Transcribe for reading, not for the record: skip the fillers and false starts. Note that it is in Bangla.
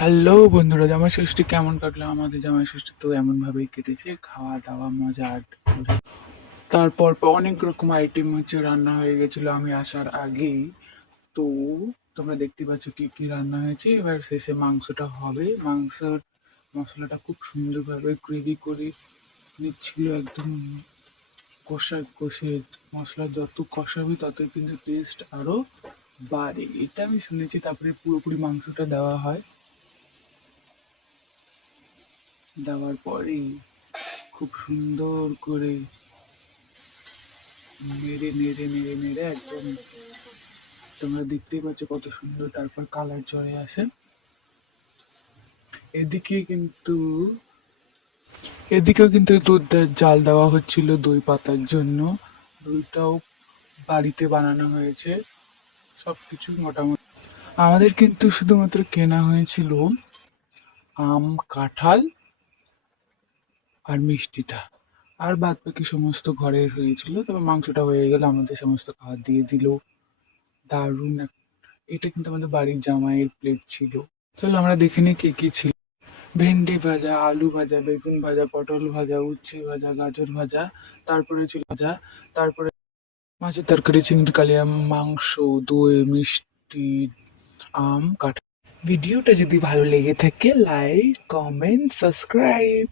হ্যালো বন্ধুরা, জামাই ষষ্ঠী কেমন কাটলো? আমাদের জামাই ষষ্ঠী তো এমন ভাবেই কেটেছে, খাওয়া দাওয়া মজা আড্ডা করে। তারপর অনেক রকম আইটেম রান্না হয়ে গেছিল আমি আসার আগেই। তো তোমরা দেখতে পাচ্ছ কি কি রান্না হয়েছে। এবার শেষে মাংসটা হবে। মাংসের মশলাটা খুব সুন্দরভাবে গ্রেভি করে নিচ্ছিল, একদম কষে মশলা যত কষাবে ততই কিন্তু টেস্ট আরো বাড়ে, এটা আমি শুনেছি। তারপরে পুরোপুরি মাংসটা দেওয়া হয়, দেওয়ার পরেই খুব সুন্দর করে নেড়ে নেড়ে নেড়ে নেড়ে একদম তোমরা দেখতেই পাচ্ছ কত সুন্দর তারপর কালার চলে আসে। এদিকে কিন্তু এদিকেও কিন্তু দুধ জাল দেওয়া হচ্ছিল দই পাতার জন্য। দইটাও বাড়িতে বানানো হয়েছে, সবকিছু মোটামুটি। আমাদের কিন্তু শুধুমাত্র কেনা হয়েছিল আম, কাঁঠাল আর মিষ্টিটা, আর বাদ বাকি সমস্ত ঘরের হয়েছিল। তবে মাংসটা হয়ে গেলে আমাদের সমস্ত খাবার দিয়ে দিল। দারুণ এটা কিন্তু আমাদের বাড়ির জামাইয়ের প্লেট ছিল। চলো আমরা দেখে নিই কি কি ছিল। ভেন্ডি ভাজা, আলু ভাজা, বেগুন ভাজা, পটল ভাজা, উচ্ছে ভাজা, গাজর ভাজা, তারপরে ছিল ভাজা, তারপরে মাছের তরকারি, চিংড়ি কালিয়া, মাংস, দই, মিষ্টি, আম, কাঁঠাল। ভিডিওটা যদি ভালো লেগে থাকে লাইক, কমেন্ট, সাবস্ক্রাইব।